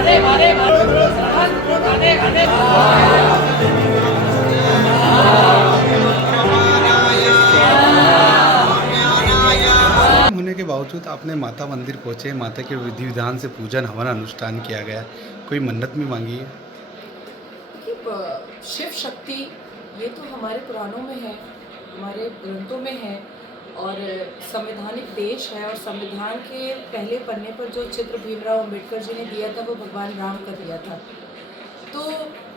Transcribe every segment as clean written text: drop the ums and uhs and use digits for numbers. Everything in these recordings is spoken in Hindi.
होने के बावजूद आपने माता मंदिर पहुंचे, माता के विधि विधान से पूजन हवन अनुष्ठान किया गया, कोई मन्नत भी मांगी है? देखिए, शिव शक्ति ये तो हमारे पुराणों में है, हमारे ग्रंथों में है और संवैधानिक देश है और संविधान के पहले पन्ने पर जो चित्र भीमराव अंबेडकर जी ने दिया था वो भगवान राम का दिया था। तो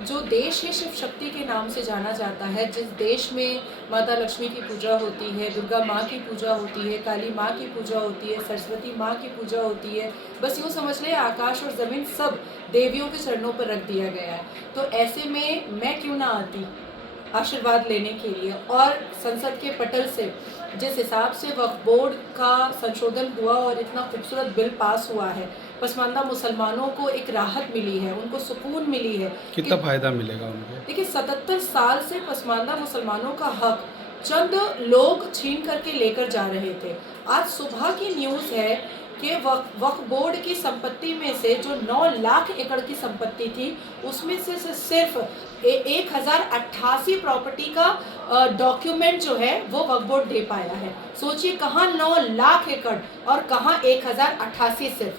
जो देश है शिव शक्ति के नाम से जाना जाता है, जिस देश में माता लक्ष्मी की पूजा होती है, दुर्गा माँ की पूजा होती है, काली माँ की पूजा होती है, सरस्वती माँ की पूजा होती है, बस यूँ समझ लें आकाश और ज़मीन सब देवियों के चरणों पर रख दिया गया है। तो ऐसे में मैं क्यों ना आती आशीर्वाद लेने के लिए। और संसद के पटल से जिस हिसाब से वक्फ बोर्ड का संशोधन हुआ और इतना खूबसूरत बिल पास हुआ है, पसमानदा मुसलमानों को एक राहत मिली है, उनको सुकून मिली है। कितना फायदा मिलेगा उनको? देखिए, 77 साल से पसमानदा मुसलमानों का हक चंद लोग छीन करके लेकर जा रहे थे। आज सुबह की न्यूज़ है कि वक्फ बोर्ड की संपत्ति में से जो 9 लाख एकड़ की संपत्ति थी, उसमें से सिर्फ 1088 प्रॉपर्टी का डॉक्यूमेंट जो है वो वक्फ बोर्ड दे पाया है। सोचिए, कहाँ 9 लाख एकड़ और कहाँ 1088 सिर्फ।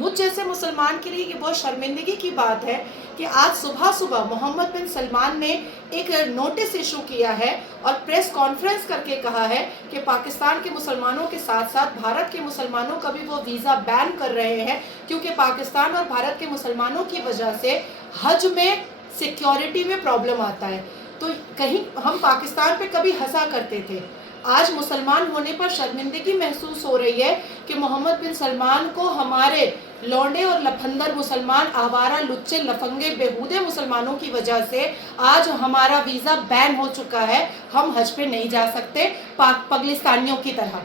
मुझ जैसे मुसलमान के लिए ये बहुत शर्मिंदगी की बात है कि आज सुबह सुबह मोहम्मद बिन सलमान ने एक नोटिस इशू किया है और प्रेस कॉन्फ्रेंस करके कहा है कि पाकिस्तान के मुसलमानों के साथ साथ भारत के मुसलमानों का भी वो वीज़ा बैन कर रहे हैं, क्योंकि पाकिस्तान और भारत के मुसलमानों की वजह से हज में सिक्योरिटी में प्रॉब्लम आता है। तो कहीं हम पाकिस्तान पे कभी हंसा करते थे, आज मुसलमान होने पर शर्मिंदगी महसूस हो रही है कि मोहम्मद बिन सलमान को हमारे लौंडे और लफंदर मुसलमान, आवारा, लुच्चे, लफंगे, बेहूदे मुसलमानों की वजह से आज हमारा वीज़ा बैन हो चुका है। हम हज पे नहीं जा सकते पाकिस्तानियों की तरह।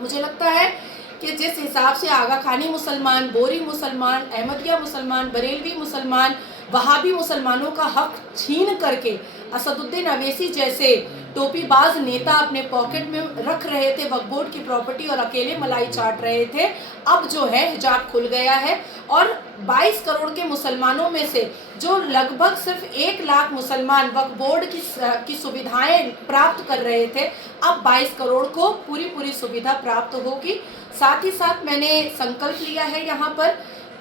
मुझे लगता है कि जिस हिसाब से आगा खानी मुसलमान, बोरी मुसलमान, अहमदिया मुसलमान, बरेलवी मुसलमान, वहाबी मुसलमानों का हक छीन करके असदुद्दीन अवैसी जैसे टोपीबाज नेता अपने पॉकेट में रख रहे थे वक्फ बोर्ड की प्रॉपर्टी और अकेले मलाई चाट रहे थे, अब जो है हिजाब खुल गया है और 22 करोड़ के मुसलमानों में से जो लगभग सिर्फ 1 लाख मुसलमान वक्फ बोर्ड की सुविधाएं प्राप्त कर रहे थे, अब 22 करोड़ को पूरी सुविधा प्राप्त होगी। साथ ही साथ मैंने संकल्प लिया है यहाँ पर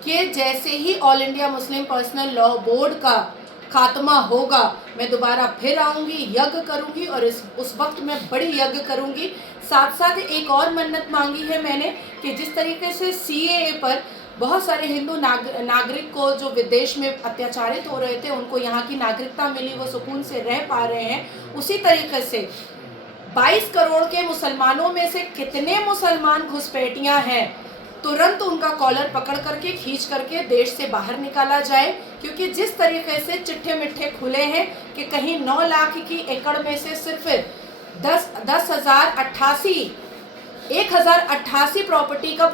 कि जैसे ही all India Muslim personal law board का खात्मा होगा, मैं दोबारा फिर आऊँगी, यज्ञ करूँगी और उस वक्त मैं बड़ी यज्ञ करूँगी। साथ साथ एक और मन्नत मांगी है मैंने कि जिस तरीके से CAA पर बहुत सारे हिंदू नागरिक को जो विदेश में अत्याचारित हो रहे थे, उनको यहाँ की नागरिकता मिली, वो सुकून से रह पा रहे हैं, उसी तरीके से 22 करोड़ के मुसलमानों में से कितने मुसलमान घुसपैठियाँ हैं, तुरंत उनका कॉलर पकड़ करके खींच करके देश से बाहर निकाला जाए। क्योंकि जिस तरीके से चिट्ठे मिट्ठे खुले हैं कि कहीं 9 लाख की एकड़ में से सिर्फ 1088 प्रॉपर्टी का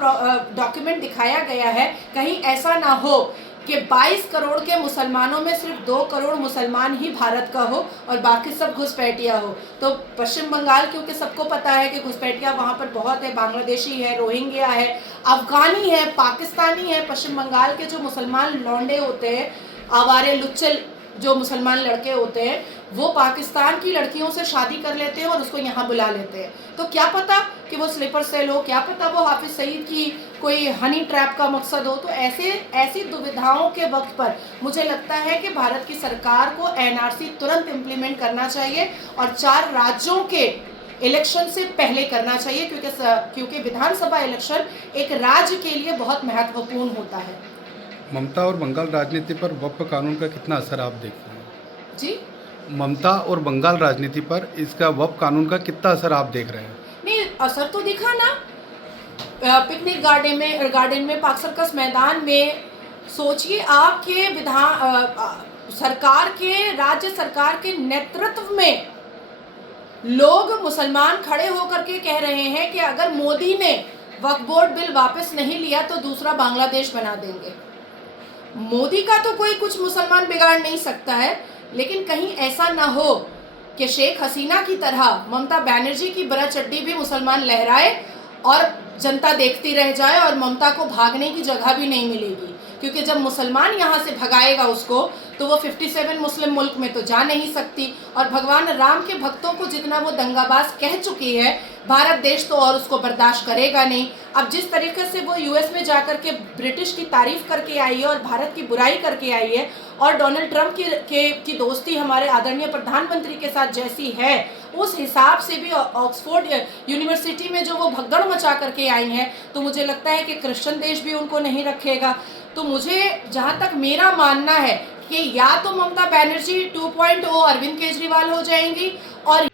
डॉक्यूमेंट दिखाया गया है, कहीं ऐसा ना हो कि 22 करोड़ के मुसलमानों में सिर्फ 2 करोड़ मुसलमान ही भारत का हो और बाकी सब घुसपैठिया हो। तो पश्चिम बंगाल, क्योंकि सबको पता है कि घुसपैठिया वहाँ पर बहुत है, बांग्लादेशी है, रोहिंग्या है, अफगानी है, पाकिस्तानी है। पश्चिम बंगाल के जो मुसलमान लौंडे होते हैं, आवारे लुच्चे जो मुसलमान लड़के होते हैं, वो पाकिस्तान की लड़कियों से शादी कर लेते हैं और उसको यहाँ बुला लेते हैं। तो क्या पता कि वो स्लीपर सेल हो, क्या पता वो हाफिज सईद की कोई हनी ट्रैप का मकसद हो। तो ऐसी दुविधाओं के वक्त पर मुझे लगता है कि भारत की सरकार को NRC तुरंत इम्प्लीमेंट करना चाहिए और 4 राज्यों के इलेक्शन से पहले करना चाहिए, क्योंकि विधानसभा इलेक्शन एक राज्य के लिए बहुत महत्वपूर्ण होता है। ममता और बंगाल राजनीति पर वक्फ कानून का कितना असर आप देखते हैं? जी, ममता और बंगाल राजनीति पर इसका वक्फ कानून का कितना असर आप देख रहे हैं? नहीं, असर तो दिखा ना, पिकनिक गार्डन में पार्क सर्कस मैदान में। सोचिए, आपके राज्य सरकार के नेतृत्व में लोग मुसलमान खड़े होकर के कह रहे हैं कि अगर मोदी ने वक्फ बोर्ड बिल वापस नहीं लिया तो दूसरा बांग्लादेश बना देंगे। मोदी का तो कोई कुछ मुसलमान बिगाड़ नहीं सकता है, लेकिन कहीं ऐसा ना हो कि शेख हसीना की तरह ममता बनर्जी की बड़ा चड्डी भी मुसलमान लहराए और जनता देखती रह जाए और ममता को भागने की जगह भी नहीं मिलेगी। क्योंकि जब मुसलमान यहाँ से भगाएगा उसको तो वो 57 मुस्लिम मुल्क में तो जा नहीं सकती। और भगवान राम के भक्तों को जितना वो दंगाबाज कह चुकी है, भारत देश तो और उसको बर्दाश्त करेगा नहीं। अब जिस तरीके से वो यूएस में जाकर के ब्रिटिश की तारीफ करके आई है और भारत की बुराई करके आई है, और डोनाल्ड ट्रंप की दोस्ती हमारे आदरणीय प्रधानमंत्री के साथ जैसी है, उस हिसाब से भी ऑक्सफोर्ड यूनिवर्सिटी में जो वो भगदड़ मचा करके आई हैं, तो मुझे लगता है कि क्रिश्चियन देश भी उनको नहीं रखेगा। तो मुझे जहाँ तक मेरा मानना है कि या तो ममता बनर्जी 2.0 अरविंद केजरीवाल हो जाएंगी, और